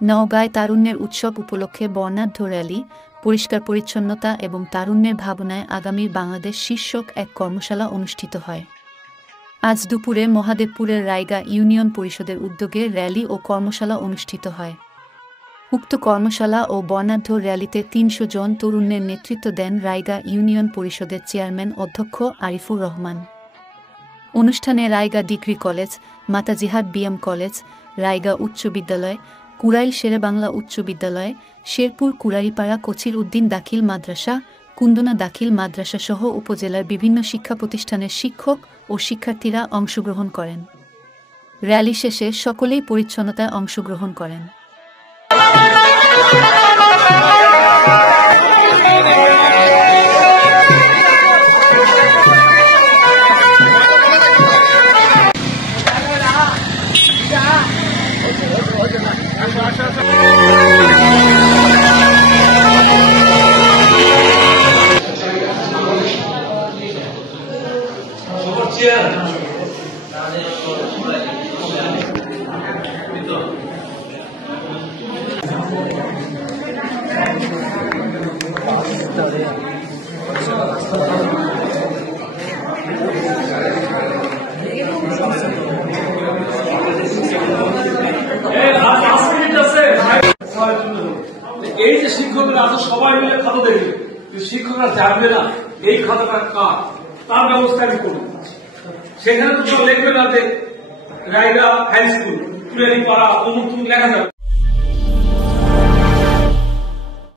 নওগাঁয় তারুণ্যের উৎসব উপলক্ষে বর্ণাঢ্য র্যালি, পরিষ্কার পরিচ্ছন্নতা এবং তারুণ্যের ভাবনায় আগামীর বাংলাদেশ শীর্ষক এক কর্মশালা অনুষ্ঠিত হয়। আজ দুপুরে মহাদেবপুরের রায়গা ইউনিয়ন পরিষদের উদ্যোগে র্যালি ও কর্মশালা অনুষ্ঠিত হয়। উক্ত কর্মশালা ও বর্ণাঢ্য র্যালিতে ৩০০ জন তরুণের নেতৃত্ব দেন রায়গা ইউনিয়ন পরিষদের চেয়ারম্যান অধ্যক্ষ আরিফুর রহমান। অনুষ্ঠানে রায়গা ডিগ্রি কলেজ, মাতা জিহাদ বিএম কলেজ, রায়গা উচ্চ বিদ্যালয়, কুড়াইল শেরেবাংলা উচ্চ বিদ্যালয়, শেরপুর কুড়ারিপাড়া কচির উদ্দিন দাখিল মাদ্রাসা, কুন্দনা দাখিল মাদ্রাসা সহ উপজেলার বিভিন্ন শিক্ষা প্রতিষ্ঠানের শিক্ষক ও শিক্ষার্থীরা অংশগ্রহণ করেন। র্যালি শেষে সকলেই পরিচ্ছন্নতায় অংশগ্রহণ করেন। এই যে শিক্ষকরা আজ সবাই মিলে খাতা দেখবে, শিক্ষকরা জানবে না এই খাতাটা কার, তার ব্যবস্থা আমি করব। সেখানে তো লিখবে না যে রায়গা হাই স্কুল, কুড়ারিপাড়া অমুক লেখা যাবে।